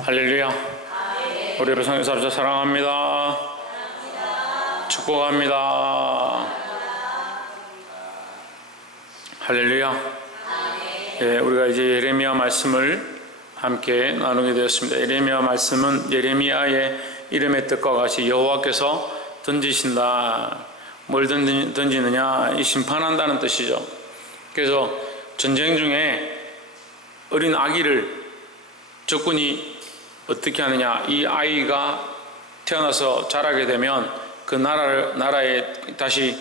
할렐루야. 우리 여러분 성교사를 사랑합니다. 축복합니다. 할렐루야. 예, 우리가 이제 예레미야 말씀을 함께 나누게 되었습니다. 예레미야 말씀은 예레미야의 이름의 뜻과 같이 여호와께서 던지신다. 뭘 던지느냐? 이 심판한다는 뜻이죠. 그래서 전쟁 중에 어린 아기를 적군이 어떻게 하느냐? 이 아이가 태어나서 자라게 되면 그 나라에 다시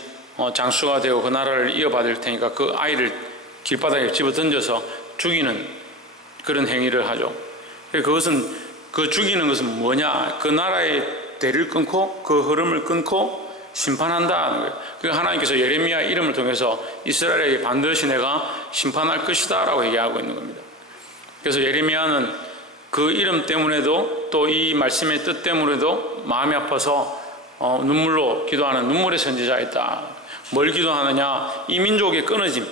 장수가 되고 그 나라를 이어받을 테니까 그 아이를 길바닥에 집어 던져서 죽이는 그런 행위를 하죠. 그것은 그 죽이는 것은 뭐냐? 그 나라의 대를 끊고 그 흐름을 끊고 심판한다는 거예요. 그 하나님께서 예레미야 이름을 통해서 이스라엘에게 반드시 내가 심판할 것이다 라고 얘기하고 있는 겁니다. 그래서 예레미야는 그 이름 때문에도 또 이 말씀의 뜻 때문에도 마음이 아파서 눈물로 기도하는 눈물의 선지자였다. 뭘 기도하느냐? 이 민족의 끊어짐,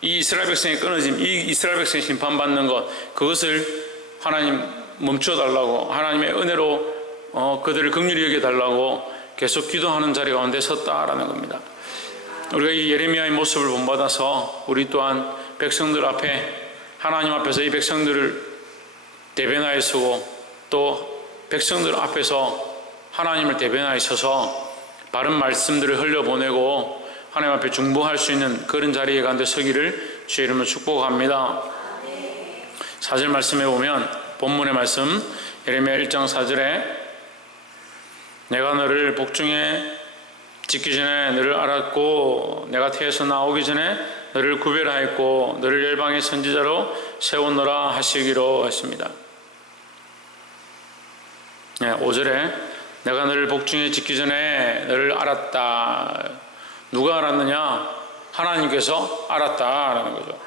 이 이스라엘 백성의 끊어짐, 이 이스라엘 백성이 심판받는 것, 그것을 하나님 멈춰달라고, 하나님의 은혜로 그들을 긍휼히 여겨달라고 계속 기도하는 자리 가운데 섰다라는 겁니다. 우리가 이 예레미야의 모습을 본받아서 우리 또한 백성들 앞에, 하나님 앞에서 이 백성들을 대변하여 서고 또 백성들 앞에서 하나님을 대변하여 서서 바른 말씀들을 흘려보내고 하나님 앞에 중보할 수 있는 그런 자리에 가운데 서기를 주의 이름으로 축복합니다. 4절 말씀에 보면 본문의 말씀 예레미야 1장 4절에 내가 너를 복중에 짓기 전에 너를 알았고 내가 태에서 나오기 전에 너를 구별하였고 너를 열방의 선지자로 세웠노라 하시기로 했습니다. 5절에 내가 너를 복중에 짓기 전에 너를 알았다. 누가 알았느냐? 하나님께서 알았다라는 거죠.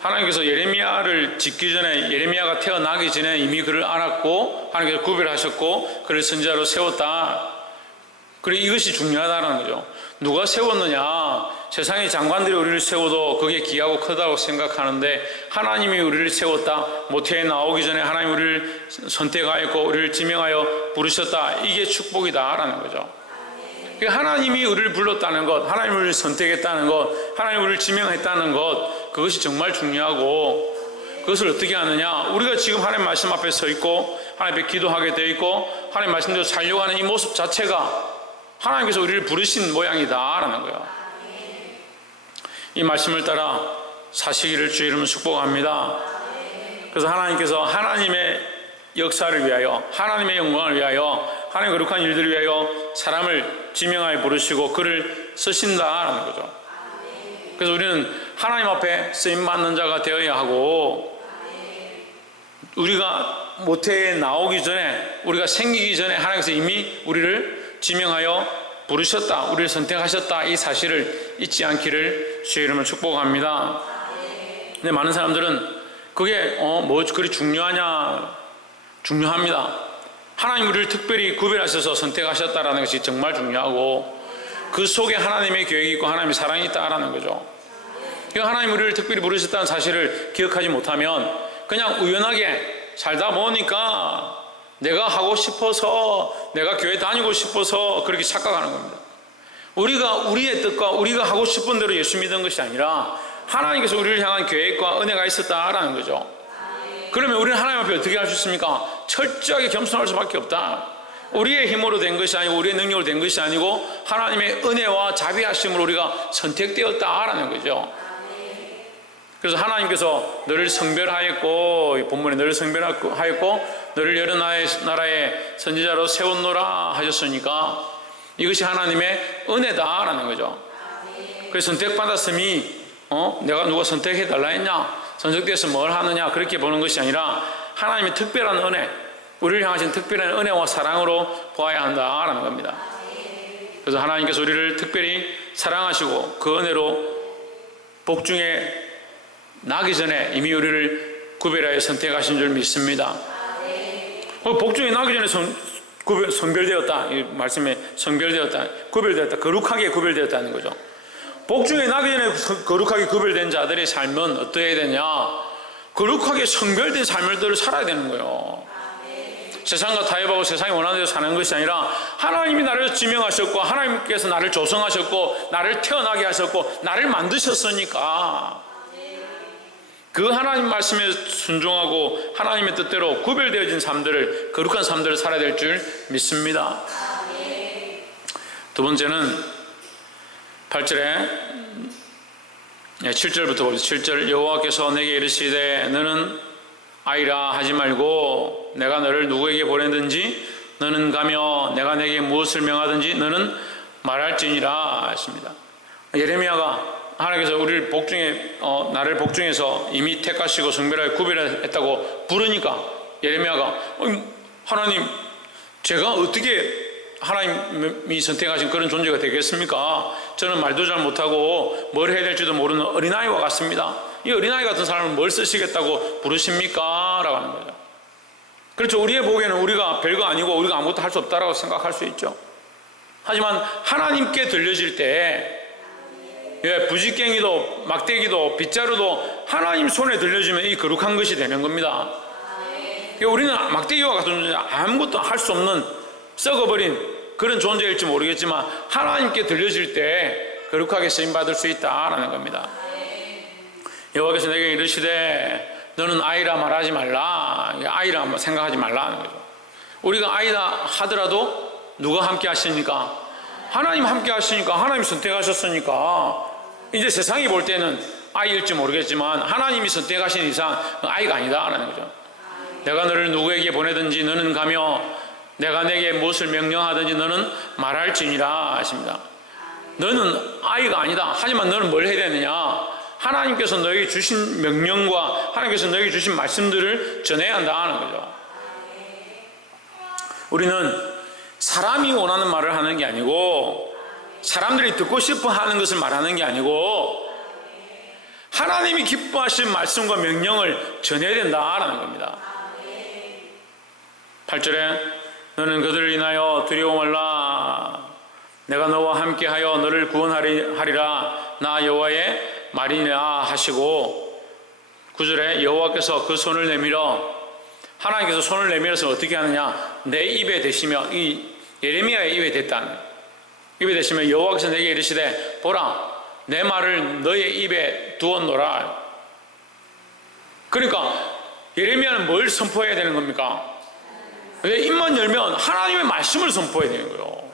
하나님께서 예레미야를 짓기 전에, 예레미야가 태어나기 전에 이미 그를 알았고 하나님께서 구별하셨고 그를 선지자로 세웠다. 그리고 이것이 중요하다는 거죠. 누가 세웠느냐? 세상의 장관들이 우리를 세워도 그게 귀하고 크다고 생각하는데 하나님이 우리를 세웠다. 모태에 나오기 전에 하나님이 우리를 선택하였고 우리를 지명하여 부르셨다. 이게 축복이다라는 거죠. 하나님이 우리를 불렀다는 것, 하나님이 우리를 선택했다는 것, 하나님이 우리를 지명했다는 것, 그것이 정말 중요하고 그것을 어떻게 하느냐? 우리가 지금 하나님 말씀 앞에 서 있고 하나님 앞에 기도하게 되어 있고 하나님 말씀대로 살려고 하는 이 모습 자체가 하나님께서 우리를 부르신 모양이다라는 거예요. 이 말씀을 따라 사시기를 주의 이름으로 축복합니다. 그래서 하나님께서 하나님의 역사를 위하여, 하나님의 영광을 위하여, 하나님의 거룩한 일들을 위하여 사람을 지명하여 부르시고 그를 쓰신다라는 거죠. 그래서 우리는 하나님 앞에 쓰임받는 자가 되어야 하고, 우리가 모태에 나오기 전에, 우리가 생기기 전에 하나님께서 이미 우리를 지명하여 부르셨다, 우리를 선택하셨다, 이 사실을 잊지 않기를 주의 이름으로 축복합니다. 근데 많은 사람들은 그게 뭐 그리 중요하냐? 중요합니다. 하나님 우리를 특별히 구별하셔서 선택하셨다라는 것이 정말 중요하고 그 속에 하나님의 계획이 있고 하나님의 사랑이 있다라는 거죠. 하나님 우리를 특별히 부르셨다는 사실을 기억하지 못하면 그냥 우연하게 살다 보니까 내가 하고 싶어서, 내가 교회 다니고 싶어서 그렇게 착각하는 겁니다. 우리가 우리의 뜻과 우리가 하고 싶은 대로 예수 믿은 것이 아니라 하나님께서 우리를 향한 계획과 은혜가 있었다라는 거죠. 그러면 우리는 하나님 앞에 어떻게 할 수 있습니까? 철저하게 겸손할 수밖에 없다. 우리의 힘으로 된 것이 아니고 우리의 능력으로 된 것이 아니고 하나님의 은혜와 자비하심으로 우리가 선택되었다라는 거죠. 그래서 하나님께서 너를 성별하였고, 본문에 너를 성별하였고 너를 여러 나라의 선지자로 세웠노라 하셨으니까 이것이 하나님의 은혜다라는 거죠. 그래서 선택받았음이 내가 누가 선택해달라 했냐, 선택돼서 뭘 하느냐 그렇게 보는 것이 아니라 하나님의 특별한 은혜, 우리를 향하신 특별한 은혜와 사랑으로 보아야 한다라는 겁니다. 그래서 하나님께서 우리를 특별히 사랑하시고 그 은혜로 복중에 나기 전에 이미 우리를 구별하여 선택하신 줄 믿습니다. 복중에 나기 전에 성별되었다. 이 말씀에 성별되었다, 구별되었다, 거룩하게 구별되었다는 거죠. 복중에 나기 전에 거룩하게 구별된 자들의 삶은 어떠해야 되냐? 거룩하게 성별된 삶을 살아야 되는 거예요. 세상과 타협하고 세상이 원하는 대로 사는 것이 아니라 하나님이 나를 지명하셨고 하나님께서 나를 조성하셨고 나를 태어나게 하셨고 나를 만드셨으니까 그 하나님 말씀에 순종하고 하나님의 뜻대로 구별되어진 삶들을, 거룩한 삶들을 살아야 될 줄 믿습니다. 두 번째는 8절에 7절부터 봅시다. 7절 여호와께서 내게 이르시되 너는 아이라 하지 말고 내가 너를 누구에게 보내든지 너는 가며 내가 내게 무엇을 명하든지 너는 말할지니라 했습니다. 예레미야가 하나님께서 우리를 복중에 나를 복중에서 이미 택하시고 성별하게 구별했다고 부르니까 예레미야가 하나님 제가 어떻게 하나님이 선택하신 그런 존재가 되겠습니까? 저는 말도 잘 못하고 뭘 해야 될지도 모르는 어린아이와 같습니다. 이 어린아이 같은 사람을 뭘 쓰시겠다고 부르십니까? 라고 하는 거죠. 그렇죠. 우리의 보기에는 우리가 별거 아니고 우리가 아무것도 할 수 없다라고 생각할 수 있죠. 하지만 하나님께 들려질 때 부지깽이도 막대기도 빗자루도 하나님 손에 들려주면 이 거룩한 것이 되는 겁니다. 우리는 막대기와 같은 존재, 아무것도 할 수 없는 썩어버린 그런 존재일지 모르겠지만 하나님께 들려질 때 거룩하게 쓰임받을 수 있다라는 겁니다. 여호와께서 내게 이르시되 너는 아이라 말하지 말라, 아이라 생각하지 말라는 거죠. 우리가 아이다 하더라도 누가 함께 하시니까? 하나님 함께 하시니까, 하나님 선택하셨으니까 이제 세상이 볼 때는 아이일지 모르겠지만 하나님이 선택하신 이상 아이가 아니다라는 거죠. 내가 너를 누구에게 보내든지 너는 가며 내가 내게 무엇을 명령하든지 너는 말할지니라 하십니다. 너는 아이가 아니다. 하지만 너는 뭘 해야 되느냐? 하나님께서 너에게 주신 명령과 하나님께서 너에게 주신 말씀들을 전해야 한다는 거죠. 우리는 사람이 원하는 말을 하는 게 아니고 사람들이 듣고 싶어 하는 것을 말하는 게 아니고 하나님이 기뻐하신 말씀과 명령을 전해야 된다라는 겁니다. 8절에 너는 그들을 인하여 두려워 말라. 내가 너와 함께하여 너를 구원하리라. 나 여호와의 말이라 하시고 9절에 여호와께서 그 손을 내밀어, 하나님께서 손을 내밀어서 어떻게 하느냐? 내 입에 대시며, 이 예레미야의 입에 댔다는, 입에 대시며 여호와께서 내게 이르시되 보라 내 말을 너의 입에 두었노라. 그러니까 예레미야는 뭘 선포해야 되는 겁니까? 왜 입만 열면 하나님의 말씀을 선포해야 되는 거예요.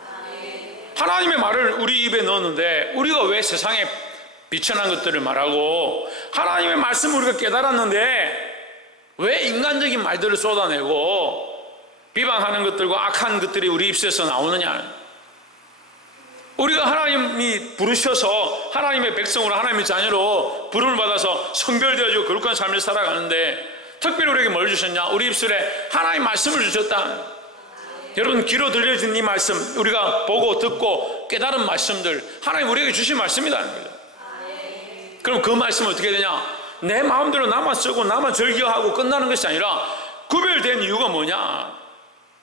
하나님의 말을 우리 입에 넣었는데 우리가 왜 세상에 비천한 것들을 말하고 하나님의 말씀을 우리가 깨달았는데 왜 인간적인 말들을 쏟아내고 비방하는 것들과 악한 것들이 우리 입술에서 나오느냐? 우리가 하나님이 부르셔서 하나님의 백성으로 하나님의 자녀로 부름을 받아서 성별되어지고 거룩한 삶을 살아가는데 특별히 우리에게 뭘 주셨냐? 우리 입술에 하나님의 말씀을 주셨다. 여러분 귀로 들려진 이 말씀, 우리가 보고 듣고 깨달은 말씀들, 하나님 우리에게 주신 말씀이라는 거죠. 그럼 그 말씀은 어떻게 되냐? 내 마음대로 나만 쓰고 나만 즐겨하고 끝나는 것이 아니라 구별된 이유가 뭐냐?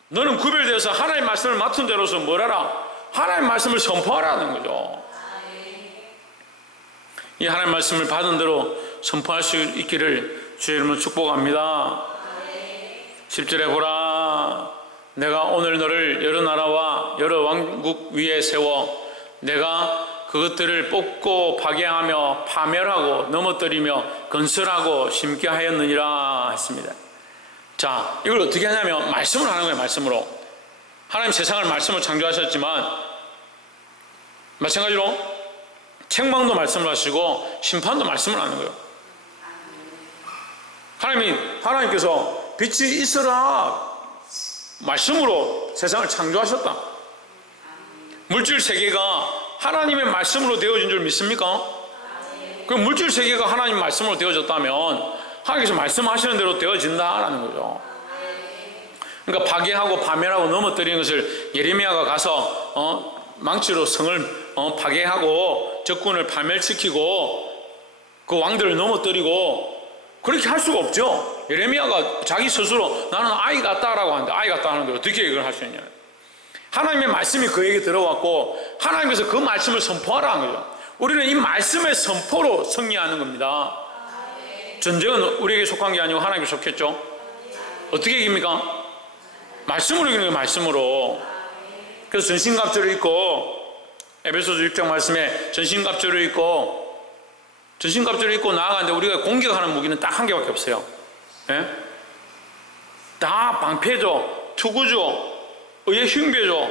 너는 구별되어서 하나님의 말씀을 맡은 대로서 뭘 하라? 하나님의 말씀을 선포하라는 거죠. 이 하나님의 말씀을 받은 대로 선포할 수 있기를 주의 이름으로 축복합니다. 10절에 보라 내가 오늘 너를 여러 나라와 여러 왕국 위에 세워 내가 그것들을 뽑고 파괴하며 파멸하고 넘어뜨리며 건설하고 심게 하였느니라 했습니다. 자, 이걸 어떻게 하냐면 말씀을 하는 거예요. 말씀으로. 하나님 세상을 말씀으로 창조하셨지만 마찬가지로 책망도 말씀을 하시고 심판도 말씀을 하는 거예요. 하나님께서 빛이 있어라 말씀으로 세상을 창조하셨다. 물질 세계가 하나님의 말씀으로 되어진 줄 믿습니까? 그 물질 세계가 하나님 말씀으로 되어졌다면 하나님께서 말씀하시는 대로 되어진다라는 거죠. 그러니까 파괴하고 파멸하고 넘어뜨리는 것을 예레미야가 가서 망치로 성을 파괴하고 적군을 파멸시키고 그 왕들을 넘어뜨리고 그렇게 할 수가 없죠. 예레미야가 자기 스스로 나는 아이 같다라고 하는데 아이 같다 하는데 어떻게 이걸 할 수 있냐? 하나님의 말씀이 그에게 들어왔고 하나님께서 그 말씀을 선포하라 한 거죠. 우리는 이 말씀의 선포로 승리하는 겁니다. 전쟁은 우리에게 속한 게 아니고 하나님께 속했죠. 어떻게 이깁니까? 말씀으로 이기는 거예요. 말씀으로. 그래서 전신갑주를 입고, 에베소서 6장 말씀에 전신갑주를 입고 나아가는데 우리가 공격하는 무기는 딱 한 개밖에 없어요. 예? 다 방패죠, 투구죠, 의의 흉배죠,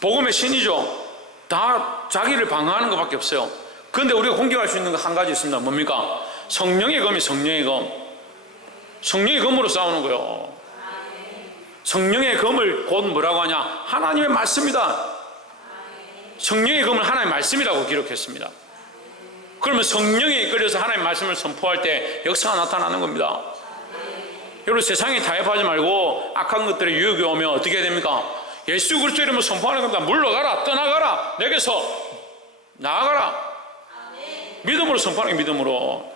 복음의 신이죠. 다 자기를 방어하는 것밖에 없어요. 그런데 우리가 공격할 수 있는 거 한 가지 있습니다. 뭡니까? 성령의 검이 성령의 검. 성령의 검으로 싸우는 거예요. 성령의 검을 곧 뭐라고 하냐? 하나님의 말씀이다. 성령의 검을 하나님의 말씀이라고 기록했습니다. 그러면 성령에 이끌려서 하나님의 말씀을 선포할 때 역사가 나타나는 겁니다. 여러분, 세상에 타협하지 말고 악한 것들의 유혹이 오면 어떻게 해야 됩니까? 예수 그리스도 이름을 선포하는 겁니다. 물러가라, 떠나가라, 내게서 나아가라. 믿음으로 선포하는 게 믿음으로.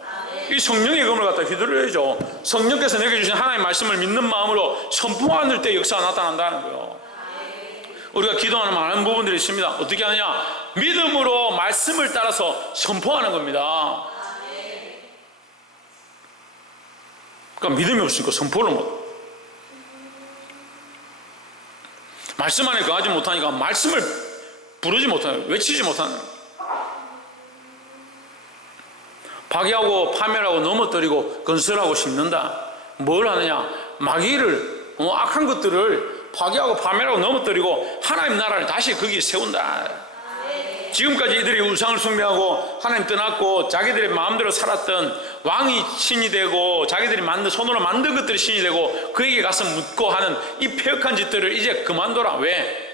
이 성령의 검을 갖다 휘둘러야죠. 성령께서 내게 주신 하나님의 말씀을 믿는 마음으로 선포하는 때 역사가 나타난다는 거예요. 우리가 기도하는 많은 부분들이 있습니다. 어떻게 하느냐? 믿음으로 말씀을 따라서 선포하는 겁니다. 그러니까 믿음이 없으니까 선포를 못. 말씀 안에 거하지 못하니까 말씀을 부르지 못하는, 외치지 못하는. 파괴하고 파멸하고 넘어뜨리고 건설하고 심는다. 뭘 하느냐? 마귀를, 악한 것들을 파괴하고 파멸하고 넘어뜨리고 하나님 나라를 다시 거기에 세운다. 지금까지 이들이 우상을 숭배하고 하나님 떠났고 자기들의 마음대로 살았던 왕이 신이 되고 자기들이 손으로 만든 것들이 신이 되고 그에게 가서 묻고 하는 이 폐역한 짓들을 이제 그만둬라. 왜?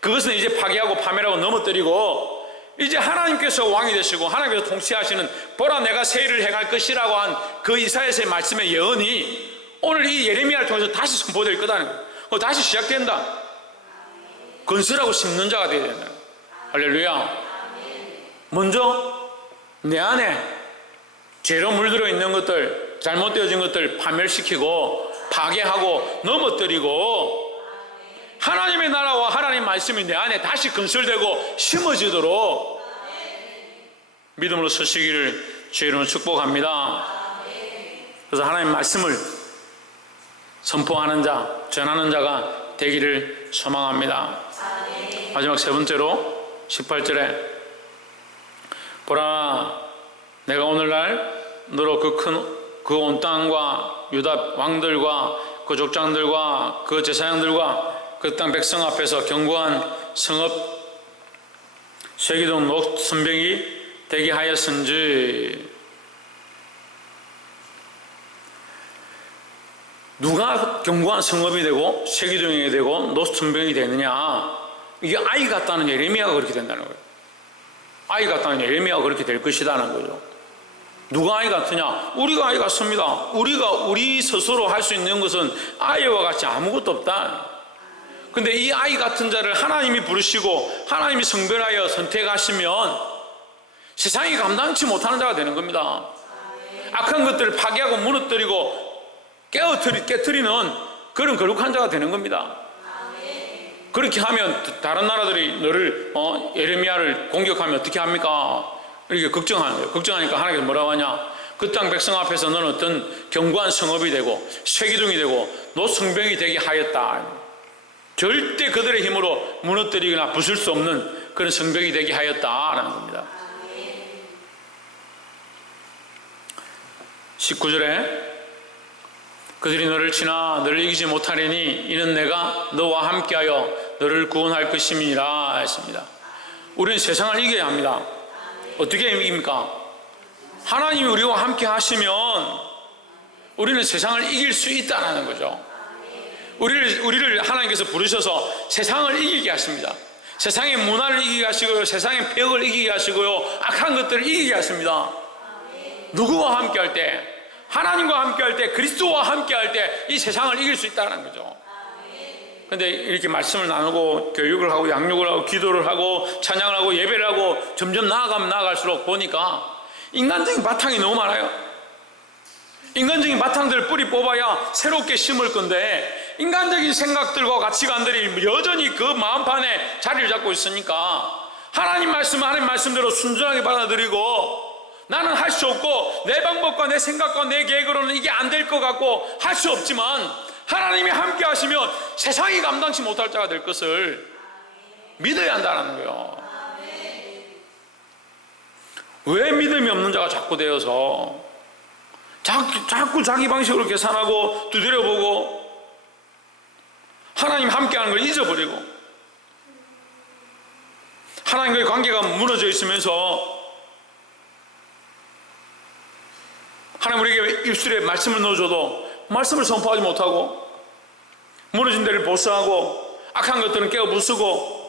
그것은 이제 파괴하고 파멸하고 넘어뜨리고 이제 하나님께서 왕이 되시고 하나님께서 통치하시는, 보라 내가 새 일을 행할 것이라고 한 그 이사야서의 말씀의 예언이 오늘 이 예레미야를 통해서 다시 선포될 거다는 거예요. 다시 시작된다. 건설하고 심는 자가 되어야 된다. 할렐루야. 먼저 내 안에 죄로 물들어 있는 것들, 잘못되어진 것들 파멸시키고 파괴하고 넘어뜨리고 하나님의 나라와 하나님의 말씀이 내 안에 다시 건설되고 심어지도록 믿음으로 서시기를 주의 이름으로 축복합니다. 그래서 하나님의 말씀을 선포하는 자, 전하는 자가 되기를 소망합니다. 마지막 세 번째로 18절에 보라 내가 오늘날 너로 그 온 땅과 유다 왕들과 그 족장들과 그 제사장들과 그 땅 백성 앞에서 견고한 성읍 쇠기둥 녹 선병이 되게 하였은지. 누가 견고한 성읍이 되고 쇠기둥이 되고 녹 선병이 되느냐? 이게 아이 같다는 예레미야가 그렇게 된다는 거예요. 아이 같다는 예레미야가 그렇게 될 것이라는 거죠. 누가 아이 같으냐? 우리가 아이 같습니다. 우리 스스로 할 수 있는 것은 아이와 같이 아무것도 없다. 근데 이 아이 같은 자를 하나님이 부르시고 하나님이 성별하여 선택하시면 세상이 감당치 못하는 자가 되는 겁니다. 악한 것들을 파괴하고 무너뜨리고 깨트리는 그런 거룩한 자가 되는 겁니다. 그렇게 하면 다른 나라들이 너를 예레미야를 공격하면 어떻게 합니까? 이렇게 걱정하는 거예요. 걱정하니까 하나님께서 뭐라고 하냐? 그 땅 백성 앞에서 너는 어떤 견고한 성읍이 되고 쇠기둥이 되고 노성병이 되게 하였다. 절대 그들의 힘으로 무너뜨리거나 부술 수 없는 그런 성벽이 되게 하였다라는 겁니다. 19절에 그들이 너를 치나 너를 이기지 못하리니 이는 내가 너와 함께하여 너를 구원할 것임이니라 했습니다. 우리는 세상을 이겨야 합니다. 어떻게 이깁니까? 하나님이 우리와 함께 하시면 우리는 세상을 이길 수 있다는 거죠. 우리를 하나님께서 부르셔서 세상을 이기게 하십니다. 세상의 문화를 이기게 하시고요, 세상의 폐역을 이기게 하시고요, 악한 것들을 이기게 하십니다. 누구와 함께 할 때? 하나님과 함께 할 때, 그리스도와 함께 할 때 이 세상을 이길 수 있다는 거죠. 그런데 이렇게 말씀을 나누고 교육을 하고 양육을 하고 기도를 하고 찬양을 하고 예배를 하고 점점 나아가면 나아갈수록 보니까 인간적인 바탕이 너무 많아요. 인간적인 바탕들을 뿌리 뽑아야 새롭게 심을 건데 인간적인 생각들과 가치관들이 여전히 그 마음판에 자리를 잡고 있으니까 하나님 말씀은 하나님 말씀대로 순전하게 받아들이고 나는 할 수 없고 내 방법과 내 생각과 내 계획으로는 이게 안 될 것 같고 할 수 없지만 하나님이 함께 하시면 세상이 감당치 못할 자가 될 것을 믿어야 한다는 거예요. 왜 믿음이 없는 자가 자꾸 되어서 자꾸 자기 방식으로 계산하고 두드려보고 하나님 함께하는 걸 잊어버리고 하나님과의 관계가 무너져 있으면서 하나님 우리에게 입술에 말씀을 넣어줘도 말씀을 선포하지 못하고 무너진 데를 보수하고 악한 것들은 깨어 부수고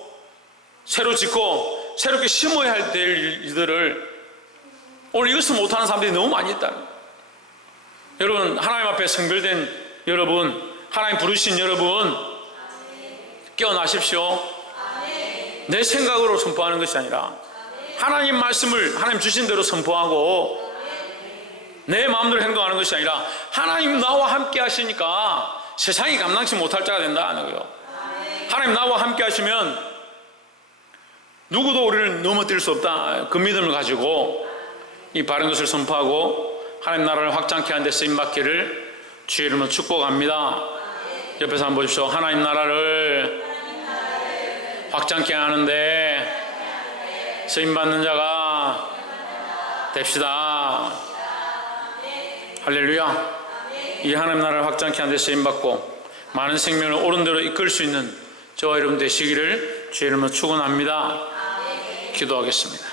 새로 짓고 새롭게 심어야 할 일들을 오늘 이것을 못하는 사람들이 너무 많이 있다. 여러분, 하나님 앞에 성별된 여러분, 하나님 부르신 여러분, 깨어나십시오. 내 생각으로 선포하는 것이 아니라 하나님 말씀을 하나님 주신 대로 선포하고 내 마음대로 행동하는 것이 아니라 하나님 나와 함께 하시니까 세상이 감당치 못할 자가 된다는 거예요. 하나님 나와 함께 하시면 누구도 우리를 넘어뜨릴 수 없다. 그 믿음을 가지고 이 바른 것을 선포하고 하나님 나라를 확장케 하는 데 쓰임받기를 주의 이름으로 축복합니다. 옆에서 한번 보십시오. 하나님 나라를 확장케 하는데 쓰임받는 자가 됩시다. 할렐루야. 이 하나님 나라를 확장케 하는 데 쓰임받고 많은 생명을 옳은 대로 이끌 수 있는 저와 여러분 되시기를 주의 이름으로 축원합니다. 기도하겠습니다.